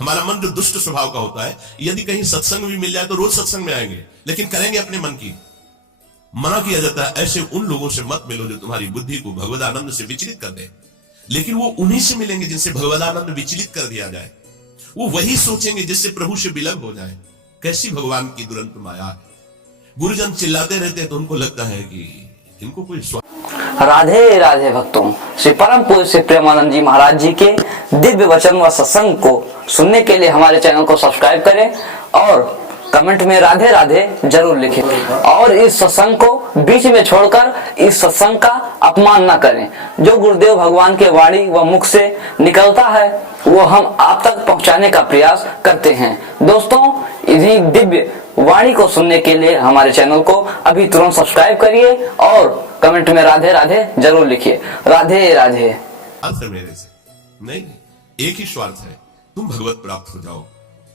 हमारा मन जो दुष्ट स्वभाव का होता है, यदि कहीं सत्संग भी मिल जाए तो रोज सत्संग में आएंगे, लेकिन करेंगे अपने मन की। मना किया जाता है ऐसे उन लोगों से मत मिलो जो तुम्हारी बुद्धि को भगवदानंद से विचलित कर दे। लेकिन वो उन्हीं से मिलेंगे जिनसे भगवदानंद विचलित कर दिया जाए। वो वही सोचेंगे जिससे प्रभु से विलग हो जाए। कैसी भगवान की दुरंत माया है। गुरुजन चिल्लाते रहते हैं तो उनको लगता है कि इनको कोई राधे राधे भक्तों, श्री परम पूज्य श्री प्रेमानंद जी महाराज जी के दिव्य वचन व सत्संग को सुनने के लिए हमारे चैनल को सब्सक्राइब करें और कमेंट में राधे राधे जरूर लिखें। और इस सत्संग को बीच में छोड़कर इस सत्संग का अपमान न करें। जो गुरुदेव भगवान के वाणी व मुख से निकलता है वो हम आप तक पहुंचाने का प्रयास करते हैं। दोस्तों, इन्हीं दिव्य वाणी को सुनने के लिए हमारे चैनल को अभी तुरंत सब्सक्राइब करिए और कमेंट में राधे राधे जरूर लिखिए। राधे राधे। अर्थ मेरे से नहीं, एक ही स्वार्थ है, तुम भगवत प्राप्त हो जाओ।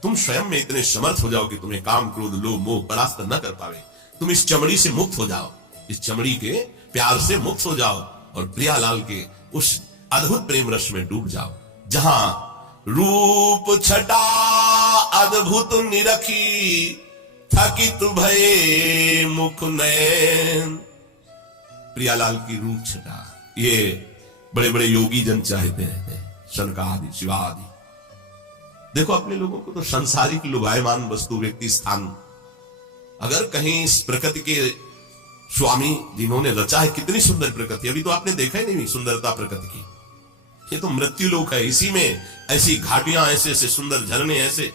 तुम स्वयं में इतने समर्थ हो जाओ कि तुम्हें काम क्रोध लोभ मोह परास्त न कर पावे। तुम इस चमड़ी से मुक्त हो जाओ, इस चमड़ी के प्यार से मुक्त हो जाओ और प्रियालाल के उस अद्भुत प्रेम रस में डूब जाओ, जहां रूप छटा अद्भुत निरखी, थकित भये मुख नयन। प्रियालाल की रूप छटा, ये बड़े बड़े योगी जन चाहते रहते हैं, शनकादि शिवादि। देखो अपने लोगों को तो संसारिक लुभायमान वस्तु व्यक्ति स्थान, अगर कहीं इस प्रकृति के स्वामी जिन्होंने रचा है, कितनी सुंदर प्रकृति, अभी तो आपने देखा ही नहीं सुंदरता प्रकृति की। ये तो मृत्यु लोक है, इसी में ऐसी घाटियां, ऐसे ऐसे सुंदर झरने, ऐसे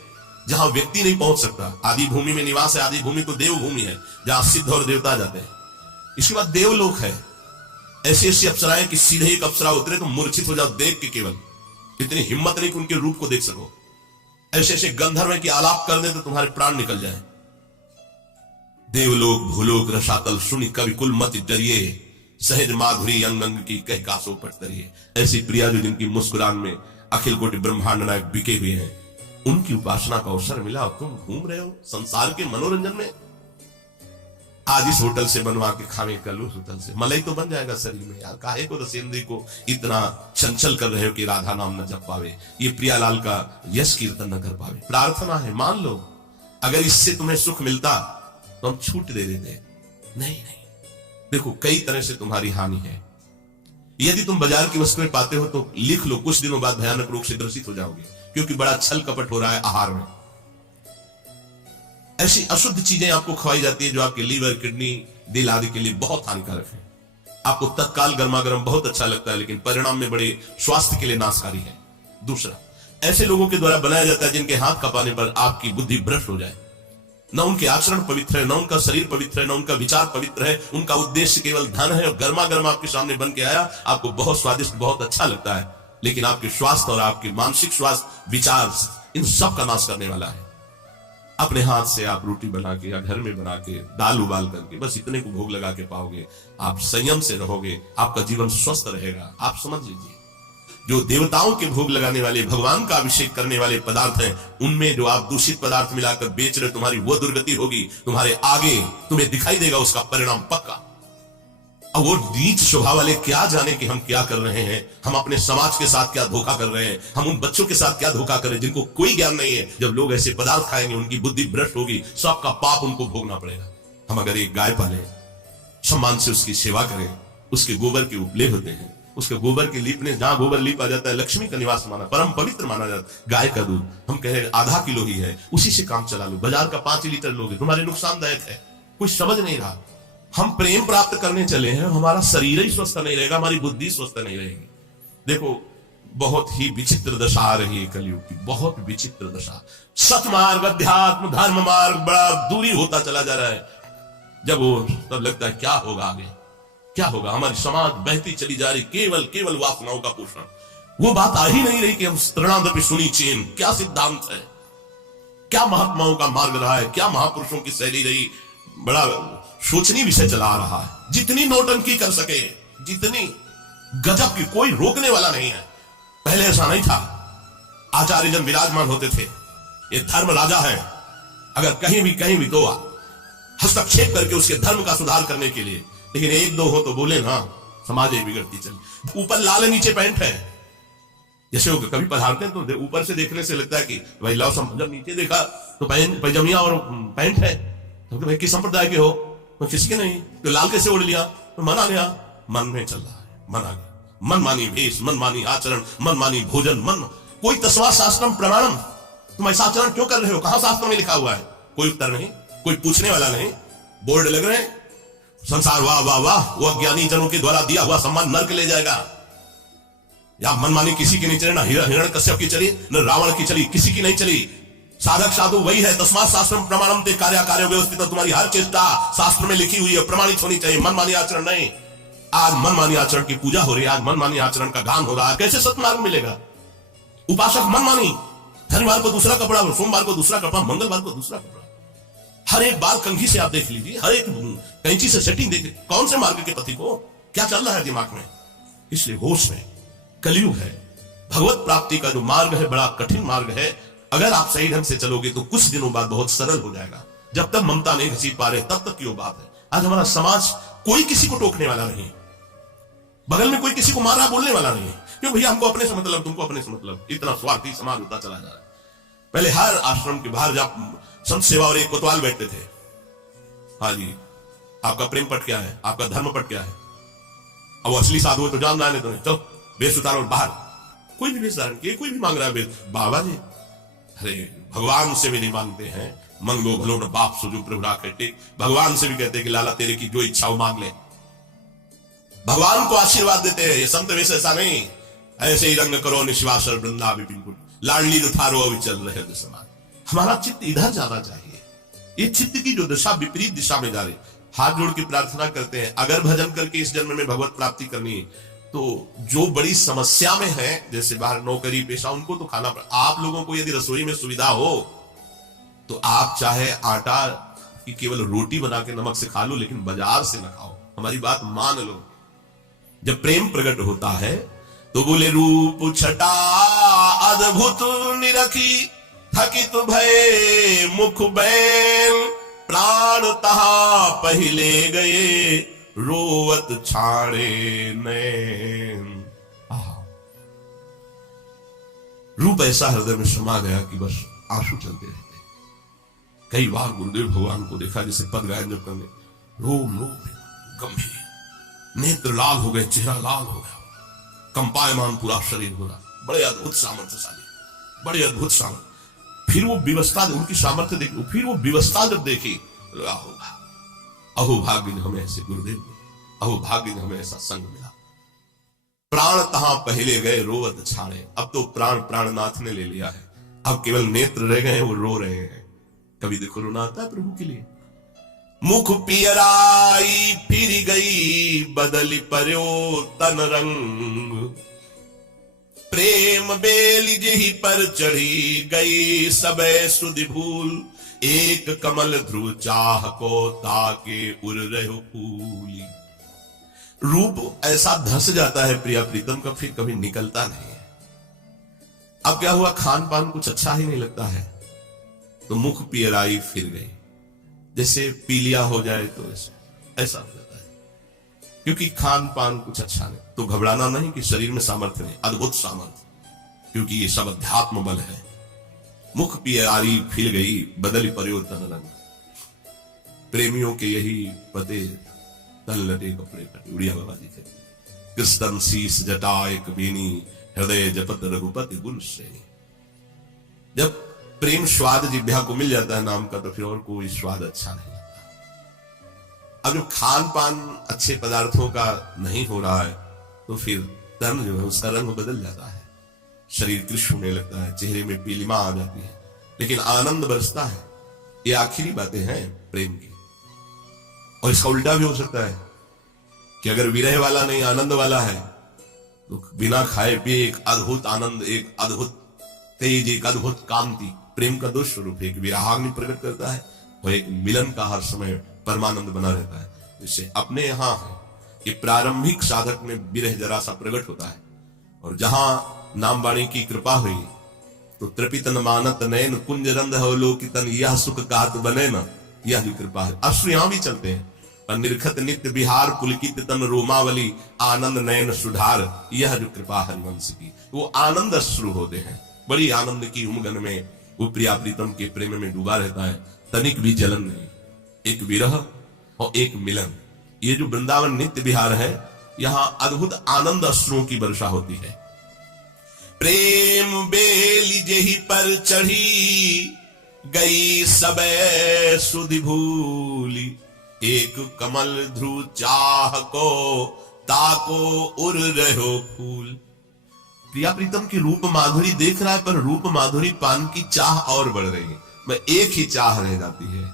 जहां व्यक्ति नहीं पहुंच सकता। आदि भूमि में निवास है, आदि भूमि तो देव भूमि है जहां सिद्ध और देवता जाते हैं। इसके बाद देवलोक है, ऐसी ऐसी अप्सराएं कि सीधे एक अप्सरा उतरे तो मूर्छित हो जाओ देख के, केवल इतनी हिम्मत नहीं कि उनके रूप को देख सको। ऐसे ऐसे गंधर्व की आलाप कर दे तो तुम्हारे प्राण निकल जाए। देवलोक भूलोक रसातल सुनि कवि कुल मत डरिए, सहज माधुरी अंग अंग की कह कासो पट तरिए। ऐसी प्रिया जो जिनकी मुस्कुरान में अखिल कोटि ब्रह्मांड नायक बिके हुए हैं, उनकी उपासना का अवसर मिला और तुम घूम रहे हो संसार के मनोरंजन में। आज इस होटल से बनवा के खावे, कल उस होटल से, मलाई तो बन जाएगा शरीर में यार। काहे को रसेंद्री को इतना चंचल कर रहे हो कि राधा नाम न जप पावे, ये प्रियालाल का यश कीर्तन न कर पावे। प्रार्थना है, मान लो अगर इससे तुम्हें सुख मिलता तो हम छूट दे देते। नहीं नहीं, देखो कई तरह से तुम्हारी हानि है। यदि तुम बाजार की वस्तुएं पाते हो तो लिख लो, कुछ दिनों बाद भयानक रोग से ग्रसित हो जाओगे, क्योंकि बड़ा छल कपट हो रहा है आहार में। ऐसी अशुद्ध चीजें आपको खवाई जाती है जो आपके लीवर किडनी दिल आदि के लिए बहुत हानिकारक है। आपको तत्काल गर्मा गर्म बहुत अच्छा लगता है, लेकिन परिणाम में बड़े स्वास्थ्य के लिए नाशकारी है। दूसरा, ऐसे लोगों के द्वारा बनाया जाता है जिनके हाथ कपाने पर आपकी बुद्धि भ्रष्ट हो जाए। न उनके आचरण पवित्र है, न उनका शरीर पवित्र है, न उनका विचार पवित्र है। उनका उद्देश्य केवल धन है और गर्मा गर्म आपके सामने बन के आया, आपको बहुत स्वादिष्ट बहुत अच्छा लगता है, लेकिन आपके स्वास्थ्य और आपके मानसिक स्वास्थ्य विचार इन सब का नाश करने वाला है। अपने हाथ से आप रोटी बना के या घर में बना के दाल उबाल करके बस इतने को भोग लगा के पाओगे। आप संयम से रहोगे, आपका जीवन स्वस्थ रहेगा। आप समझ लीजिए, जो देवताओं के भोग लगाने वाले, भगवान का अभिषेक करने वाले पदार्थ हैं, उनमें जो आप दूषित पदार्थ मिलाकर बेच रहे, तुम्हारी वो दुर्गति होगी। तुम्हारे आगे तुम्हें दिखाई देगा उसका परिणाम पक्का। और वो नीच स्वभाव वाले क्या जाने कि हम क्या कर रहे हैं, हम अपने समाज के साथ क्या धोखा कर रहे हैं, हम उन बच्चों के साथ क्या धोखा कर रहे हैं जिनको कोई ज्ञान नहीं है। जब लोग ऐसे पदार्थ खाएंगे उनकी बुद्धि भ्रष्ट होगी, सबका पाप उनको भोगना पड़ेगा। हम अगर एक गाय पालें, सम्मान से उसकी सेवा करें, उसके गोबर के उपले होते हैं, उसके गोबर के लीपने, जहां गोबर लीपा जाता है लक्ष्मी का निवास माना, परम पवित्र माना जाता है। गाय का दूध हम कह रहे हैं आधा किलो ही है, उसी से काम चला लो। बाजार का 5 लीटर लोगे, तुम्हारे नुकसानदायक है। कुछ समझ नहीं रहा। हम प्रेम प्राप्त करने चले हैं, हमारा शरीर ही स्वस्थ नहीं रहेगा, हमारी बुद्धि स्वस्थ नहीं रहेगी। देखो बहुत ही विचित्र दशा आ रही है कलयुग की, बहुत विचित्र दशा। सतमार्ग अध्यात्म धर्म मार्ग बड़ा दूरी होता चला जा रहा है। जब वो तब लगता है क्या होगा आगे, क्या होगा। हमारी समाज बहती चली जा रही, केवल केवल वासनाओं का पोषण। वो बात आ ही नहीं रही कि हम तृणादपि सुनी चेन, क्या सिद्धांत है, क्या महात्माओं का मार्ग रहा है, क्या महापुरुषों की शैली रही। बड़ा सोचनीय विषय चला आ रहा है। जितनी नौटंकी कर सके, जितनी गजब की, कोई रोकने वाला नहीं है। पहले ऐसा नहीं था। आचार्यजन विराजमान होते थे, ये धर्म राजा है, अगर कहीं भी तो हस्तक्षेप करके उसके धर्म का सुधार करने के लिए। लेकिन एक दो हो तो बोले ना, समाज ही बिगड़ती चली। ऊपर लाल नीचे पैंट है, जैसे वो कभी पधारते हैं तो ऊपर से देखने से लगता है कि भाई लाओ जब नीचे देखा तो पैजमिया और पैंट है, तो भाई किस संप्रदाय के हो? तो किसी के नहीं। तो लाल कैसे ओढ़ लिया? तो मन आ गया, मन में चल रहा है, मन आ गया। मन मानी भेष, मन मानी आचरण, मन मानी भोजन, मन कोई तस्वा शास्त्रम प्रमाणम, तुम ऐसा आचरण क्यों कर रहे हो? कहां शास्त्र में लिखा हुआ है? कोई उत्तर नहीं, कोई पूछने वाला नहीं। बोर्ड लग रहे हैं, संसार वाह वाह वाह, वो अज्ञानी जनों के द्वारा दिया हुआ सम्मान नरक ले जाएगा। या मनमानी किसी की नहीं चली, ना हिरण कश्यप की चली, न रावण की चली, किसी की नहीं चली। साधक साधु वही है। तस्मात् शास्त्रम प्रमाणम ते कार्य कार्य व्यवस्थित, तुम्हारी हर चेष्टा शास्त्र में लिखी हुई है, प्रमाणित होनी चाहिए, मनमानी आचरण नहीं। आज मनमानी आचरण की पूजा हो रही है, आज मनमानी आचरण का गान हो रहा है, कैसे सत्मार्ग मिलेगा? उपासक मनमानी, शनिवार को दूसरा कपड़ा, सोमवार को दूसरा कपड़ा, मंगलवार को दूसरा कपड़ा, हर एक बाल कंघी से आप देख लीजिए, हर एक कैंची से सेटिंग देखिए, कौन से मार्ग के पति को क्या चल रहा है दिमाग में? इसलिए होश में, कलयुग है। भगवत प्राप्ति का जो मार्ग है बड़ा कठिन मार्ग है। अगर आप सही ढंग से चलोगे तो कुछ दिनों बाद बहुत सरल हो जाएगा। जब तक ममता नहीं घसीट पा रहे तब तक की वो बात है। आज हमारा समाज कोई किसी को टोकने वाला नहीं, बगल में कोई किसी को मारा बोलने वाला नहीं, क्यों भैया हमको अपने से मतलब, तुमको अपने से मतलब। इतना स्वार्थी समाज होता चला जा रहा है। पहले हर आश्रम के बाहर जब संत सेवा और एक कोतवाल बैठते थे, हाँ जी आपका प्रेम पट क्या है, आपका धर्म पट क्या है? अब वो असली साधु है तो जान लाने, तुम्हें चलो वेश उतारो बाहर। कोई भी वेश धारण किए, कोई भी मांग रहा है वेश, बाबा जी अरे भगवान से भी नहीं मांगते हैं, मंगो भलो न बाप सुजो प्रभु राखे टेक। भगवान से भी कहते हैं कि लाला तेरे की जो इच्छा हो मांग ले। भगवान को आशीर्वाद देते हैं। ये संत वेश ऐसा नहीं, ऐसे ही रंग करो निश्वासर वृंदा विपिन कुल, लाडली उठारो अभी चल रहे समाज। हमारा चित्त इधर जाना चाहिए। ये चित्त की जो दिशा विपरीत दिशा में जा रही, हाथ जोड़ के प्रार्थना करते हैं, अगर भजन करके इस जन्म में भगवत प्राप्ति करनी है तो जो बड़ी समस्या में है, जैसे बाहर नौकरी पेशा, उनको तो खाना पड़ा। आप लोगों को यदि रसोई में सुविधा हो तो आप चाहे आटा की केवल रोटी बना के नमक से खा लो, लेकिन बाजार से ना खाओ। हमारी बात मान लो। जब प्रेम प्रकट होता है तो बोले रूप छटा अद्भुत निरखी, थकित भय मुख बैल, प्राण तहा पहिले गए, रोवत छाड़े नैन। रूप ऐसा हृदय में समा गया कि बस आंसू चलते रहते। कई बार गुरुदेव भगवान को देखा जैसे पद गायन जब करने, रोम रोम गंभीर, नेत्र लाल हो गए, चेहरा लाल हो गया, कंपायमान पूरा शरीर हो रहा, बड़े अद्भुत सामर्थ्यशाली, बड़े अद्भुत सामर्थ्य। फिर वो विवस्था, उनकी सामर्थ्य देखी, फिर वो विवस्था जब देखी, अहो भाग्य ने हमें ऐसे गुरुदेव मिले, अहो भाग्य ने हमें ऐसा संग मिला। प्राण तहां पहले गए रोवत छाड़े। अब तो प्राण प्राणनाथ ने ले लिया है, अब केवल नेत्र रह गए, वो रो रहे हैं। कभी देखो रोना आता है प्रभु के लिए। मुख पियराई फिर गई, बदली पर्यो तन रंग, प्रेम बेली जही पर चढ़ी गई, सबे सुधि भूल, एक कमल ध्रुव चाह को ताके उड़ रहे फूली। रूप ऐसा धस जाता है प्रिया प्रीतम का, फिर कभी निकलता नहीं है। अब क्या हुआ, खान पान कुछ अच्छा ही नहीं लगता है तो मुख पियराई फिर गई, जैसे पीलिया हो जाए तो ऐसा हो जाता है, क्योंकि खान पान कुछ अच्छा नहीं। तो घबराना नहीं कि शरीर में सामर्थ्य नहीं, अद्भुत सामर्थ्य, क्योंकि ये सब अध्यात्म बल है। मुख पियराई फिर गई, बदली परिवर्तन रंग, प्रेमियों के यही पते तन लटे कपड़े कटे। उड़िया बाबा जी कहते, कृष्ण शीस जटा एक बेनी, हृदय जपत रघुपति गुण श्रेणी। जब प्रेम स्वाद जिह्वा को मिल जाता है नाम का, तो फिर और कोई स्वाद अच्छा नहीं लगता। अब जब खान पान अच्छे पदार्थों का नहीं हो रहा है तो फिर तन जो है उसका रंग बदल जाता है, शरीर कृष्ण होने लगता है, चेहरे में पीलिमा आ जाती है, लेकिन आनंद बरसता है। ये आखिरी बातें हैं प्रेम की। और इसका उल्टा भी हो सकता है कि अगर विरह वाला नहीं आनंद वाला है तो बिना खाए पिए एक अद्भुत आनंद, एक अद्भुत तेज, एक अद्भुत कांति प्रेम का दो स्वरूप है। एक विराहाग्नि प्रकट करता है और एक मिलन का हर समय परमानंद बना रहता है। जिससे अपने यहां है कि प्रारंभिक साधक में विरह जरा सा प्रकट होता है, और जहां नाम वाणी की कृपा हुई तो तृपितन मानत नयन कुंज रंध अवलोकितन, यह सुख कात बने न, यह भी कृपा है। अश्रु यहां भी चलते हैं, निरखत नित्य विहार पुलकित तन रोमावली आनंद नयन सुधार, यह जो कृपा हरिवंश की, वो आनंद अश्रु होते हैं, बड़ी आनंद की उमगन में वो प्रिया प्रीतम के प्रेम में डूबा रहता है, तनिक भी जलन नहीं, एक विरह और एक मिलन। ये जो वृंदावन नित्य विहार है, यहां अद्भुत आनंद अश्रुओं की वर्षा होती है। प्रेम बेली जेहि पर चढ़ी गई सबे सुधि भूली, एक कमल ध्रुव चाह को ताको उड़ रहो फूल। प्रिया प्रीतम की रूप माधुरी देख रहा है, पर रूप माधुरी पान की चाह और बढ़ रही है। मैं एक ही चाह रह जाती है,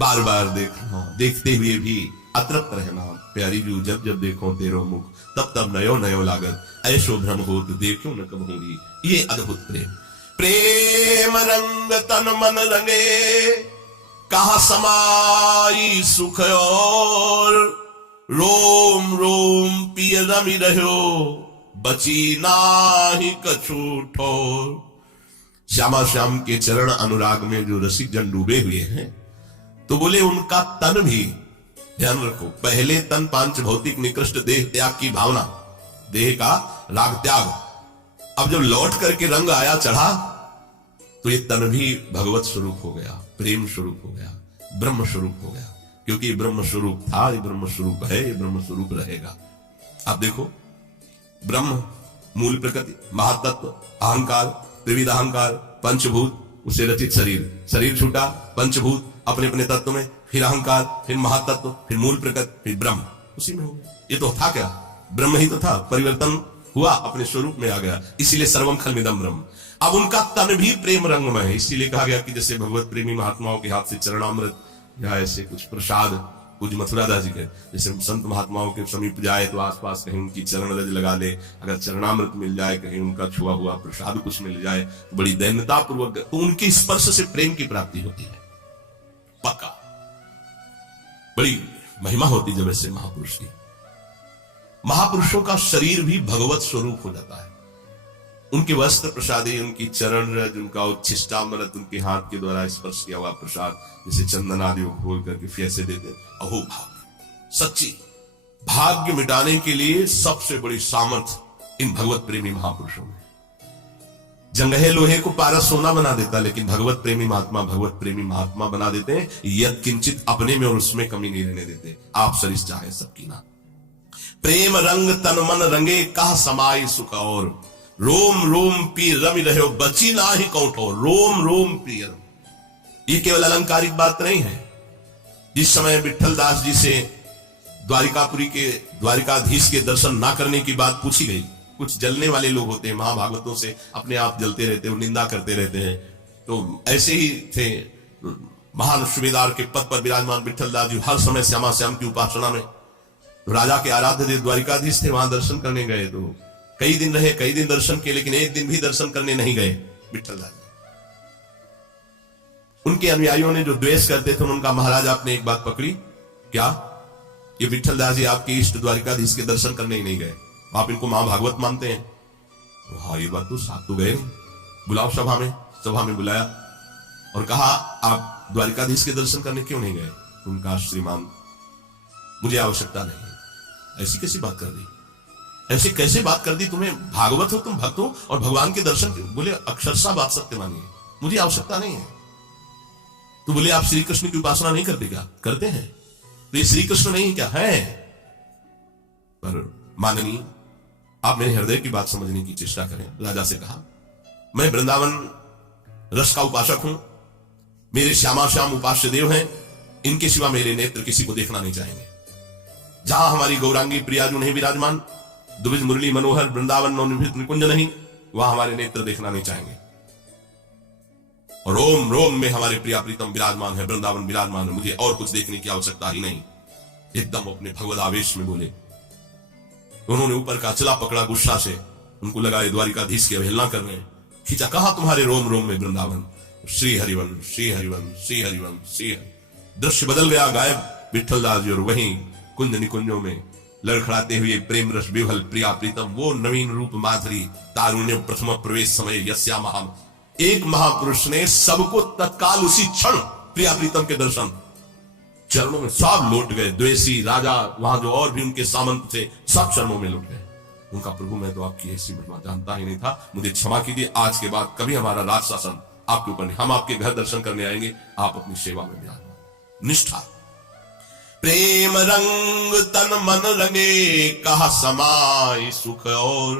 बार बार देखना, देखते हुए भी अतृप्त रहना। प्यारी जू जब जब देखो तेरो मुख, तब तब नयो नयो लागत, ऐसो भ्रम होत देखो न कब होगी। ये अद्भुत प्रेम, प्रेम रंग तन मन रंगे, कहा समाई सुख और, रोम रोम पिय रमि रहो, बची नाही कछु ठोर। श्यामा श्याम के चरण अनुराग में जो रसिक जन डूबे हुए हैं, तो बोले उनका तन भी, ध्यान रखो, पहले तन पांच भौतिक निकृष्ट देह त्याग की भावना, देह का राग त्याग, अब जब लौट करके रंग आया चढ़ा, तो ये तन भी भगवत स्वरूप हो गया, प्रेम स्वरूप हो गया, ब्रह्म स्वरूप हो गया। क्योंकि ये ब्रह्म स्वरूप था, ये ब्रह्म स्वरूप है, ये ब्रह्म स्वरूप रहेगा। आप देखो, ब्रह्म मूल प्रकृति, महातत्व, अहंकार, त्रिविध अहंकार, पंचभूत, उसे रचित शरीर, शरीर छूटा, पंचभूत अपने अपने तत्व में, फिर अहंकार, फिर महातत्व, फिर मूल प्रकृति, फिर ब्रह्म, उसी में हो गया। ये तो था क्या? ब्रह्म ही तो था, परिवर्तन हुआ, अपने स्वरूप में आ गया, इसीलिए सर्वम खलमिदम ब्रह्म। अब उनका तन भी प्रेम रंग में है, इसीलिए कहा गया कि जैसे भगवत प्रेमी महात्माओं के हाथ से चरणामृत या ऐसे कुछ प्रसाद, कुछ मथुरा दास जी के जैसे संत महात्माओं के समीप जाए तो आसपास कहीं उनकी चरण रज लगा ले, अगर चरणामृत मिल जाए, कहीं उनका छुआ हुआ प्रसाद कुछ मिल जाए, तो बड़ी दैन्यता पूर्वक, तो उनके स्पर्श से प्रेम की प्राप्ति होती है, पक्का। बड़ी महिमा होती जब ऐसे महापुरुष की। महापुरुषों का शरीर भी भगवत स्वरूप हो जाता है, उनके वस्त्र प्रसादी, उनकी चरण रज, उनका उच्छिष्टामृत, उनके हाथ के द्वारा स्पर्श किया हुआ प्रसाद, जैसे चंदन आदि खोल करके फिर ऐसे देते। अहो भाग्य, सच्ची भाग्य मिटाने के लिए सबसे बड़ी सामर्थ्य इन भगवत प्रेमी महापुरुषों में। जंगहे लोहे को पारस सोना बना देता, लेकिन भगवत प्रेमी महात्मा बना देते हैं, यद किंचित अपने में और उसमें कमी नहीं रहने देते। आप सरिस चाहे सबकी ना। प्रेम रंग तन मन रंगे, कहा समाई सुख और, रोम रोम पी रमि रहो, बची ना ही कौठो, रोम रोम प्रिय। ये केवल अलंकारिक बात नहीं है। जिस समय विठल दास जी से द्वारिकापुरी के द्वारिकाधीश के दर्शन ना करने की बात पूछी गई, कुछ जलने वाले लोग होते हैं, महाभागवतों से अपने आप जलते रहते हैं, निंदा करते रहते हैं, तो ऐसे ही थे महान सूबेदार के पद पर विराजमान विठल दास जी हर समय श्यामा श्याम की उपासना में। तो राजा के आराध्य देव द्वारिकाधीश थे, वहां दर्शन करने गए, तो कई दिन रहे, कई दिन दर्शन किए, लेकिन एक दिन भी दर्शन करने नहीं गए विठल दास जी। उनके अनुयायियों ने जो द्वेष करते थे, उनका महाराज आपने एक बात पकड़ी, क्या ये विठल दास जी आपके इष्ट द्वारिकाधीश के दर्शन करने ही नहीं गए, आप इनको महाभागवत मानते हैं? तो हाँ, ये बात तो साथ तो गए नहीं, बुलाओ सभा में बुलाया और कहा आप द्वारिकाधीश के दर्शन करने क्यों नहीं गए? उनका श्रीमान मुझे आवश्यकता नहीं है। ऐसी कैसी बात कर दी, ऐसी कैसे बात कर दी, तुम्हें भागवत हो, तुम भक्त हो और भगवान के दर्शन, बोले अक्षरशः बात सत्य मानिए, मुझे आवश्यकता नहीं है। तो बोले आप श्री कृष्ण की उपासना नहीं करते क्या? करते हैं। तो ये श्री कृष्ण नहीं क्या है? पर माननीय, आप मेरे हृदय की बात समझने की चेष्टा करें। राजा से कहा, मैं वृंदावन रस का उपासक हूं, मेरे श्यामा श्याम उपास्य देव हैं, इनके सिवा मेरे नेत्र किसी को देखना नहीं चाहेंगे। जहां हमारी गौरांगी प्रियाजू नहीं विराजमान, दुविज मुरली मनोहर वृंदावन नवनिर्मित निकुंज नहीं, वहां हमारे नेत्र देखना नहीं चाहेंगे। और रोम रोम में हमारे प्रिया प्रीतम विराजमान है, वृंदावन विराजमान है, मुझे और कुछ देखने की आवश्यकता ही नहीं। एकदम अपने भगवत आवेश में बोले। उन्होंने ऊपर का अचला पकड़ा गुस्सा से, उनको लगा ये द्वारिकाधीश की अवहेलना कर रहे हैं। खींचा, कहा तुम्हारे रोम रोम में Vrindavan, Shri everyone Shri everyone Shri everyone Shri Hari. दृश्य बदल गया, गायब विठल दास जी और वहीं कुंज निकुंजों में लड़खड़ाते हुए प्रेम रस विभल प्रिया प्रीतम, वो नवीन रूप माधुरी तारुण्य प्रथम प्रवेश समय यस्या महाम। एक महापुरुष ने सबको तत्काल उसी क्षण प्रिया प्रीतम के दर्शन, चरणों में सब लौट गए, द्वेषी राजा, वहां जो और भी उनके सामंत थे, सब चरणों में लौट गए। उनका प्रभु मैं तो आपकी ऐसी महिमा जानता ही नहीं था, मुझे क्षमा कीजिए, आज के बाद कभी हमारा राज शासन आपके ऊपर नहीं, हम आपके घर दर्शन करने आएंगे, आप अपनी सेवा में विराजमान। निष्ठा, प्रेम रंग तन मन रंगे, कहा समाय सुख और,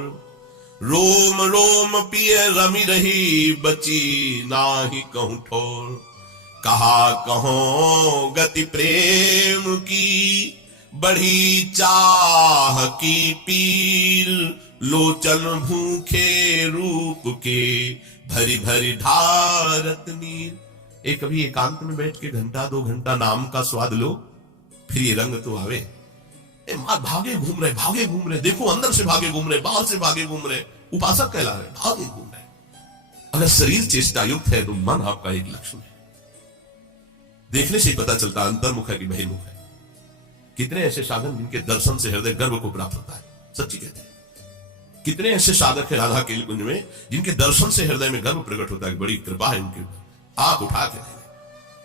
रोम रोम पिय रमी रही, बची नाही कहूं ठोर। कहा कहो गति प्रेम की, बढ़ी चाह की पीर, लोचन भूखे रूप के, भरी भरी ढारत नीर। एक कभी एकांत में बैठ के घंटा 2 घंटा नाम का स्वाद लो, फिर ये रंग तो आवे। भागे घूम रहे, देखो अंदर से भागे घूम रहे, बाहर से भागे घूम रहे, उपासक कहला रहे, भागे घूम रहे। अगर शरीर चेष्टा युक्त है तो मन आपका एक लक्ष्य है। देखने से ही पता चलता अंतर्मुख है कि बहिर्मुख है। कितने ऐसे साधन जिनके दर्शन से हृदय गर्व को प्राप्त होता है, सच्ची कहते हैं। कितने ऐसे साधक है राधा केली कुंज में जिनके दर्शन से हृदय में गर्व प्रकट होता है, बड़ी कृपा है उनके ऊपर। आंख उठा के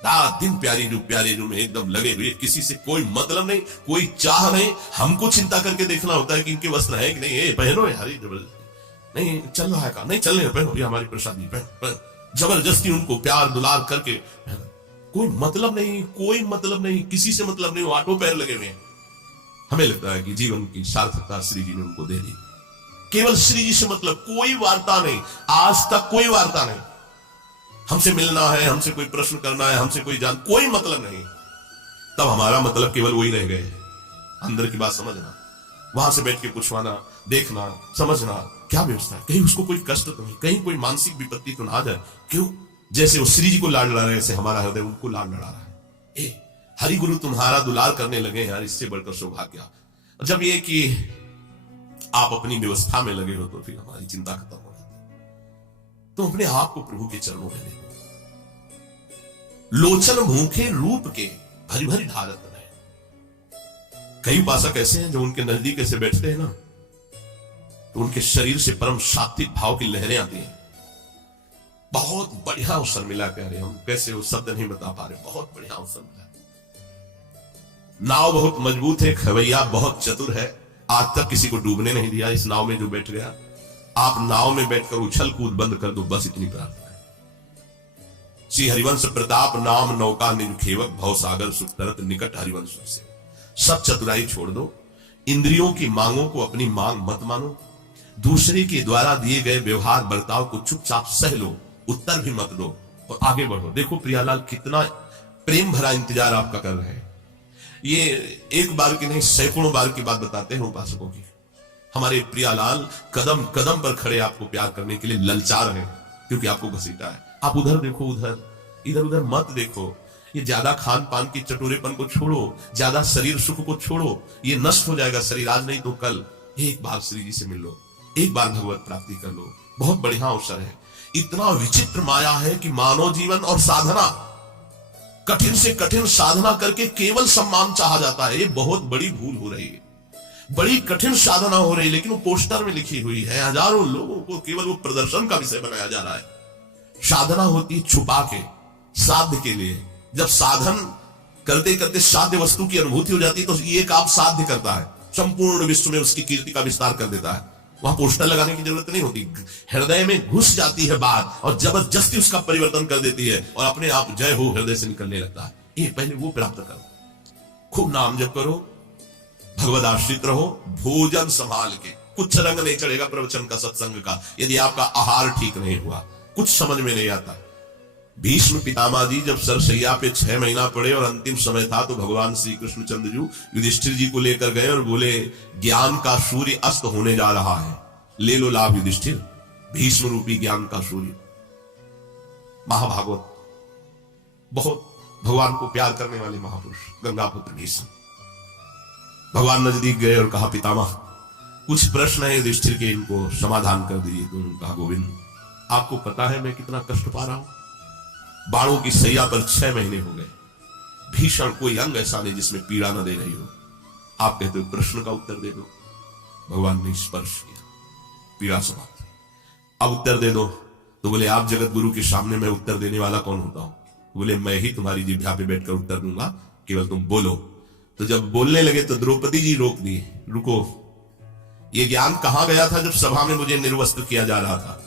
रात दिन प्यारी जो में एकदम लगे हुए, किसी से कोई मतलब नहीं, कोई चाह नहीं। हमको चिंता करके देखना होता है कि इनके वस्त्र है कि नहीं, ये पहनो यार, जबरदस्ती नहीं चल रहा है का, नहीं चलने पहनो, ये हमारी प्रसादी पहन, जबरदस्ती उनको प्यार दुलार करके, कोई मतलब नहीं, किसी से मतलब नहीं, वो ऑटो पैर लगे हुए हैं। हमें लगता है कि जीवन की सार्थकता श्री जी ने उनको दे दी। केवल श्री जी से मतलब, कोई वार्ता नहीं, आज तक कोई वार्ता नहीं। हमसे मिलना है, हमसे कोई प्रश्न करना है, हमसे कोई कोई मतलब नहीं। तब हमारा मतलब केवल वही रह गए, अंदर की बात समझना, वहां से बैठ के पूछवाना, देखना, समझना क्या व्यवस्था है, कहीं उसको कोई कष्ट तो नहीं, कहीं कोई मानसिक विपत्ति तो ना आ जाए। क्यों? जैसे वो श्री जी को लाड लड़ा रहे, ऐसे हमारा हृदय उनको लाड लड़ा रहा है। हरि गुरु तुम्हारा दुलार करने लगे यार, इससे बढ़कर सौभाग्य। जब ये कि आप अपनी व्यवस्था में लगे हो तो फिर हमारी चिंता खत्म हो जाती है। तो अपने आप को प्रभु के चरणों में देखो। लोचन भूखे रूप के, भरी भरी ढारत रहे। कई उपासक ऐसे हैं जो उनके नजदीक ऐसे बैठते हैं ना, तो उनके शरीर से परम सात्विक भाव की लहरें आती हैं। बहुत बढ़िया अवसर मिला, कह रहे हम, कैसे वो शब्द नहीं बता पा रहे, बहुत बढ़िया अवसर मिला। नाव बहुत मजबूत है, खवैया बहुत चतुर है, आज तक किसी को डूबने नहीं दिया। इस नाव में जो बैठ गया, आप नाव में बैठकर उछल कूद बंद कर दो, बस इतनी प्रार्थना है। श्री हरिवंश प्रताप नाम नौका निज खेवक, भव सागर सुख तरत निकट हरिवंश से। सब चतुराई छोड़ दो, इंद्रियों की मांगों को अपनी मांग मत मानो, दूसरे के द्वारा दिए गए व्यवहार बर्ताव को चुपचाप सह लो, उत्तर भी मत दो और आगे बढ़ो। देखो प्रियालाल कितना प्रेम भरा इंतजार आपका कर रहे हैं। ये एक बार की नहीं, सैकड़ों बार की बात बताते हैं उपासकों की। हमारे प्रियालाल कदम कदम पर खड़े आपको प्यार करने के लिए ललचा रहे हैं, क्योंकि आपको घसीटा है। आप उधर देखो, इधर उधर मत देखो। ये ज्यादा खान पान की चटोरेपन को छोड़ो, ज्यादा शरीर सुख को छोड़ो, ये नष्ट हो जाएगा शरीर, आज नहीं तो कल। एक बार श्री जी से मिल लो, एक बार भगवत प्राप्ति कर लो, बहुत बढ़िया अवसर है। इतना विचित्र माया है कि मानव जीवन और साधना, कठिन से कठिन साधना करके केवल सम्मान चाहा जाता है। ये बहुत बड़ी भूल हो रही है। बड़ी कठिन साधना हो रही है, लेकिन वो पोस्टर में लिखी हुई है। हजारों लोगों को केवल वो प्रदर्शन का विषय बनाया जा रहा है। साधना होती है छुपा के, साध्य के लिए। जब साधन करते करते साध्य वस्तु की अनुभूति हो जाती है, तो एक आप साध्य करता है, संपूर्ण विश्व में उसकी कीर्ति का विस्तार कर देता है। वहां पोस्टर लगाने की जरूरत नहीं होती, हृदय में घुस जाती है बात और जबरदस्ती उसका परिवर्तन कर देती है और अपने आप जय हो हृदय से निकलने लगता है। ये पहले वो प्राप्त करो, खूब नाम जप करो, भगवद आश्रित रहो, भोजन संभाल के। कुछ रंग नहीं चढ़ेगा प्रवचन का, सत्संग का, यदि आपका आहार ठीक नहीं हुआ, कुछ समझ में नहीं आता। भीष्म पितामह जी जब सरसैया पे 6 महीना पड़े और अंतिम समय था, तो भगवान श्री कृष्णचंद्र जी युधिष्ठिर जी को लेकर गए और बोले, ज्ञान का सूर्य अस्त होने जा रहा है, ले लो लाभ युधिष्ठिर, भीष्म रूपी ज्ञान का सूर्य। महाभागवत, बहुत भगवान को प्यार करने वाले महापुरुष गंगापुत्र भीष्म। भगवान नजदीक गए और कहा, पितामह कुछ प्रश्न है युधिष्ठिर के, इनको समाधान कर दीजिए। तो उन्होंने कहा, गोविंद आपको पता है मैं कितना कष्ट पा रहा हूं, बाणों की सैया पर 6 महीने हो गए, भीषण कोई अंग ऐसा नहीं जिसमें पीड़ा न दे रही हो। आप कहते हो प्रश्न का उत्तर दे दो। भगवान ने स्पर्श किया, पीड़ा समाप्त। अब उत्तर दे दो। तो बोले, आप जगत गुरु के सामने मैं उत्तर देने वाला कौन होता हूं? बोले, मैं ही तुम्हारी जिह्वा पे बैठकर उत्तर दूंगा, केवल तुम बोलो। तो जब बोलने लगे तो द्रौपदी जी रोक दी, रुको, ये ज्ञान कहां गया था जब सभा में मुझे निर्वस्त्र किया जा रहा था?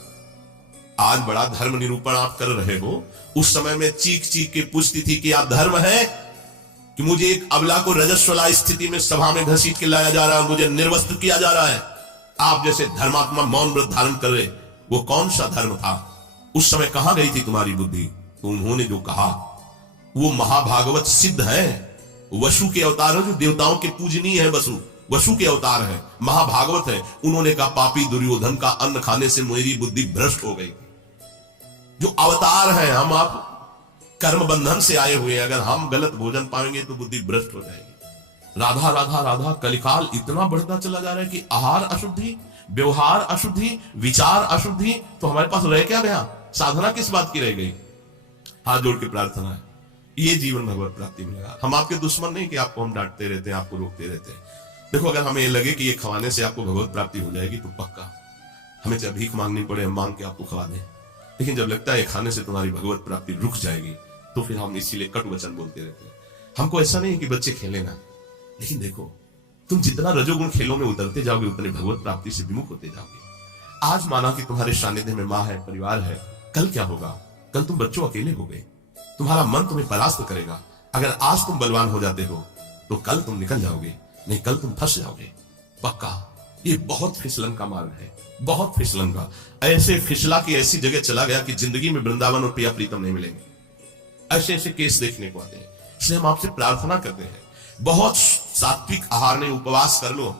आज बड़ा धर्म निरूपण आप कर रहे हो, उस समय में चीख चीख के पूछती थी कि आप धर्म है कि मुझे एक अबला को रजस्वला स्थिति में सभा में घसीट के लाया जा रहा है, मुझे निर्वस्त्र किया जा रहा है। आप जैसे धर्मात्मा मौन व्रत धारण कर रहे, वो कौन सा धर्म था? उस समय कहां गई थी तुम्हारी बुद्धि? तो उन्होंने जो कहा वो महाभागवत सिद्ध है। वसु के अवतार है, जो देवताओं के पूजनीय है, वसु के अवतार है, महाभागवत है। उन्होंने कहा पापी दुर्योधन का अन्न खाने से मेरी बुद्धि भ्रष्ट हो गई। जो अवतार है, हम आप कर्म बंधन से आए हुए हैं, अगर हम गलत भोजन पाएंगे तो बुद्धि भ्रष्ट हो जाएगी। राधा राधा राधा कलिकाल इतना बढ़ता चला जा रहा है कि आहार अशुद्धि, व्यवहार अशुद्धि, विचार अशुद्धि, तो हमारे पास रह क्या गया? साधना किस बात की रह गई? हाथ जोड़ के प्रार्थना है, ये जीवन भगवत प्राप्ति मिलेगा। हम आपके दुश्मन नहीं कि आपको हम डांटते रहते हैं, आपको रोकते रहते हैं। देखो, अगर हमें ये लगे कि ये खवाने से आपको भगवत प्राप्ति हो जाएगी तो पक्का हमें चाहे भीख मांगनी पड़े, हम मांग के आपको खवा दें। लेकिन जब लगता है खाने से तुम्हारी भगवत प्राप्ति रुक जाएगी, तो फिर हम इसीलिए कटु वचन बोलते रहते हैं। हमको ऐसा नहीं है कि बच्चे खेले ना, लेकिन देखो, तुम जितना रजोगुण खेलों में उतरते जाओगे उतने भगवत प्राप्ति से विमुख होते जाओगे। आज माना कि तुम्हारे सानिध्य में माँ है, परिवार है, कल क्या होगा? कल तुम बच्चों अकेले हो गए, तुम्हारा मन तुम्हें परास्त करेगा। अगर आज तुम बलवान हो जाते हो तो कल तुम निकल जाओगे, नहीं कल तुम फंस जाओगे पक्का। ये बहुत फिसलन का मार्ग है, बहुत फिसलन का। ऐसे फिसला की ऐसी जगह चला गया कि जिंदगी में वृंदावन और प्रिया प्रीतम नहीं मिलेंगे। ऐसे ऐसे केस देखने को आते हैं। इसलिए हम आपसे प्रार्थना करते हैं, बहुत सात्विक आहार में उपवास कर लो।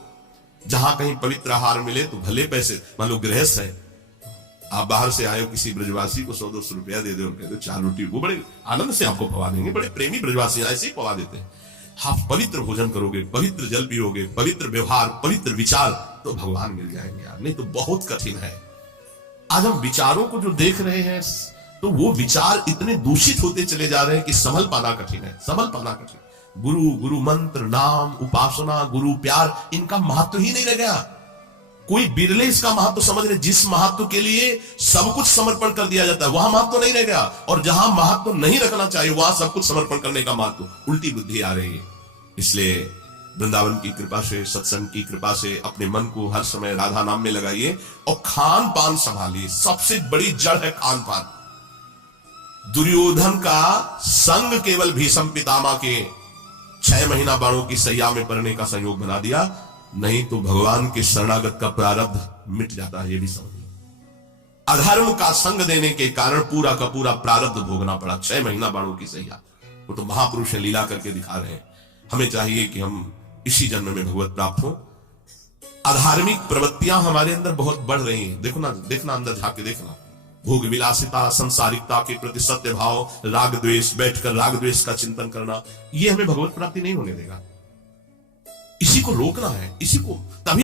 जहां कहीं पवित्र आहार मिले तो भले पैसे, मान लो गृहस्थ है, आप बाहर से आए हो, किसी ब्रजवासी को 100-200 रुपया दे दो, कहते 4 रोटी, वो बड़े आनंद से आपको पवा देंगे। बड़े प्रेमी ब्रजवासी ऐसे ही पवा देते हैं। आप पवित्र भोजन करोगे, पवित्र जल पियोगे, पवित्र व्यवहार, पवित्र विचार, तो भगवान मिल जाएंगे यार, नहीं तो बहुत कठिन है। आज हम विचारों को जो देख रहे हैं, तो वो विचार इतने दूषित होते चले जा रहे हैं कि संभल पाना कठिन है, संभल पाना कठिन। गुरु, गुरु मंत्र, नाम, उपासना, गुरु प्यार, इनका महत्व ही नहीं रह गया। कोई बिरले इसका महत्व समझ रहे। जिस महत्व के लिए सब कुछ समर्पण कर दिया जाता है, वहां महत्व नहीं रह गया, और जहां महत्व नहीं रखना चाहिए वहां सब कुछ समर्पण करने का महत्व, उल्टी बुद्धि आ रही है। इसलिए वृंदावन की कृपा से, सत्संग की कृपा से अपने मन को हर समय राधा नाम में लगाइए और खान पान संभालिए। सबसे बड़ी जड़ है खान पान। दुर्योधन का संग केवल भीष्म पितामह के 6 महीना बाणों की सैया में पड़ने का संयोग बना दिया, नहीं तो भगवान के शरणागत का प्रारब्ध मिट जाता है। ये भी समझिए, अधर्म का संग देने के कारण पूरा का पूरा प्रारब्ध भोगना पड़ा। 6 महीना बाणों की सैया, वो तो महापुरुष है, लीला करके दिखा रहे हैं। हमें चाहिए कि हम इसी जन्म में भगवत प्राप्त हो। अधार्मिक प्रवृत्तियां हमारे अंदर बहुत बढ़ रही हैं। देखो ना, देखना अंदर झाके देखना। भोग विलासिता, संसारिकता के प्रति सत्य भाव, राग द्वेष, बैठकर राग द्वेष का चिंतन करना, ये हमें भगवत प्राप्ति नहीं होने देगा। इसी को रोकना है, इसी को, तभी